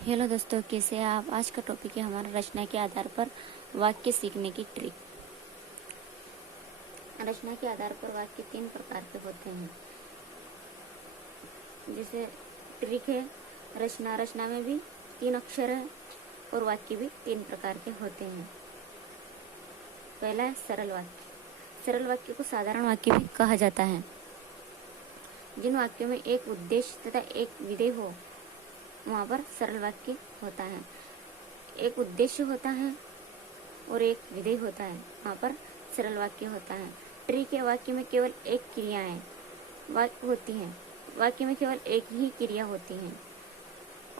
Hello दोस्तों, कैसे हैं आप। आज का टॉपिक है हमारा रचना के आधार पर वाक्य सीखने की ट्रिक। रचना के आधार पर वाक्य 3 प्रकार के होते हैं। जैसे ट्रिक है रचना, रचना में भी 3 अक्षर है और वाक्य भी 3 प्रकार के होते हैं। पहला है सरल वाक्य। सरल वाक्य को साधारण वाक्य भी कहा जाता है। जिन वाक्यों में एक उद्देश्य तथा एक विधेय हो वहाँ पर सरल वाक्य होता है। एक उद्देश्य होता है और एक विधेय होता है, वहाँ पर सरल वाक्य होता है। ट्री के वाक्य में केवल एक क्रियाएं वाक्य होती हैं। वाक्य में केवल एक ही क्रिया होती है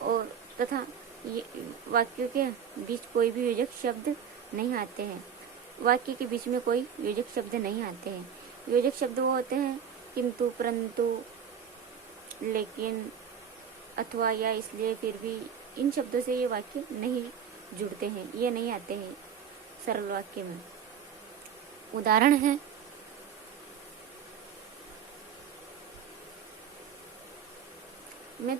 और तथा ये वाक्यों के बीच कोई भी योजक शब्द नहीं आते हैं। वाक्य के बीच में कोई योजक शब्द नहीं आते हैं। योजक शब्द वो होते हैं किंतु, परंतु, लेकिन, अथवा, या, इसलिए, फिर भी। इन शब्दों से ये वाक्य नहीं जुड़ते हैं, ये नहीं आते हैं सरल वाक्य में। उदाहरण है मैं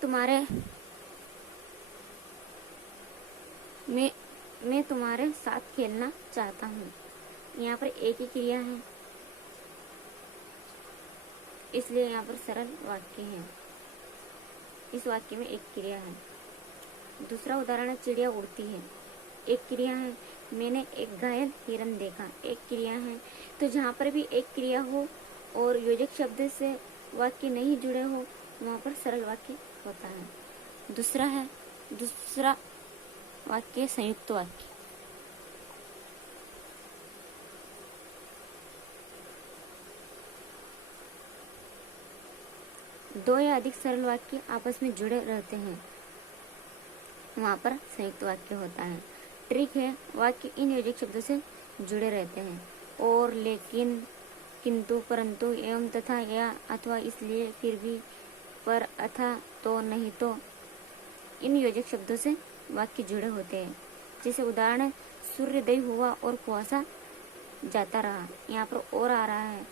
तुम्हारे साथ खेलना चाहता हूँ। यहाँ पर एक ही क्रिया है, इसलिए यहाँ पर सरल वाक्य है। इस वाक्य में एक क्रिया है। दूसरा उदाहरण है चिड़िया उड़ती है। एक क्रिया है, मैंने एक घायल हिरन देखा। एक क्रिया है। तो जहाँ पर भी एक क्रिया हो और योजक शब्द से वाक्य नहीं जुड़े हो वहाँ पर सरल वाक्य होता है। दूसरा वाक्य संयुक्त वाक्य। दो या अधिक सरल वाक्य आपस में जुड़े रहते हैं, वहाँ पर संयुक्त वाक्य होता है। ट्रिक है वाक्य इन योजक शब्दों से जुड़े रहते हैं और, लेकिन, किंतु, परंतु, एवं, तथा, या, अथवा, इसलिए, फिर भी, पर, अथा, तो, नहीं तो। इन योजक शब्दों से वाक्य जुड़े होते हैं। जैसे उदाहरण है सूर्योदय हुआ और कुआसा जाता रहा। यहाँ पर और आ रहा है।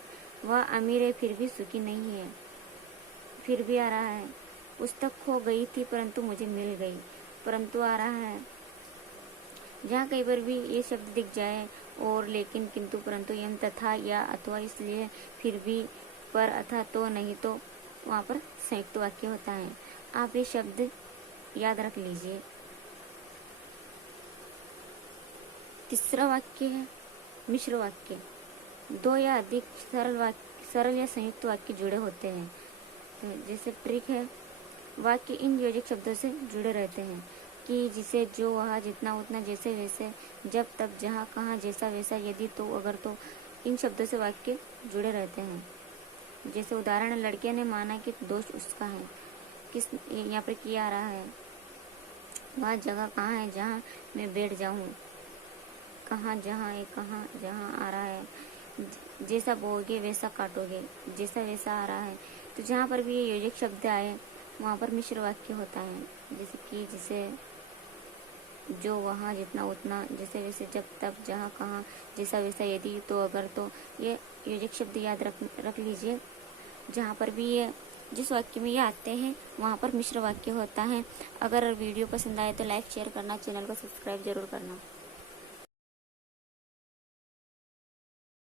वह अमीर है फिर भी सुखी नहीं है। फिर भी आ रहा है। पुस्तक खो गई थी परंतु मुझे मिल गई। परंतु आ रहा है। जहाँ कहीं पर भी ये शब्द दिख जाए और, लेकिन, किंतु, परंतु, एवं, तथा, या, अथवा, इसलिए, फिर भी, पर, अथा, तो, नहीं तो, वहाँ पर संयुक्त वाक्य होता है। आप ये शब्द याद रख लीजिए। तीसरा वाक्य है मिश्र वाक्य। दो या अधिक सरल या संयुक्त वाक्य जुड़े होते हैं। जैसे ट्रिक है वाक्य इन योजक शब्दों से जुड़े रहते हैं कि, जिसे, जो, वहाँ, जितना, उतना, जैसे, वैसे, जब, तब, जहाँ, कहाँ, जैसा, वैसा, यदि, तो, अगर, तो। इन शब्दों से वाक्य जुड़े रहते हैं। जैसे उदाहरण लड़के ने माना कि दोष उसका है। यहाँ पर किया आ रहा है। वह जगह कहाँ है जहाँ मैं बैठ जाऊँ। कहाँ, जहाँ है, कहाँ, जहाँ आ रहा है। जैसा बोओगे वैसा काटोगे। जैसा वैसा आ रहा है। तो जहाँ पर भी ये योजक शब्द आए वहाँ पर मिश्र वाक्य होता है। जैसे कि, जिसे, जो, वहाँ, जितना, उतना, जैसे, वैसे, जब, तब, जहाँ, कहाँ, जैसा, वैसा, यदि, तो, अगर, तो। ये योजक शब्द याद रख लीजिए। जहाँ पर भी ये जिस वाक्य में ये आते हैं वहाँ पर मिश्र वाक्य होता है। अगर वीडियो पसंद आए तो लाइक शेयर करना, चैनल को सब्सक्राइब जरूर करना।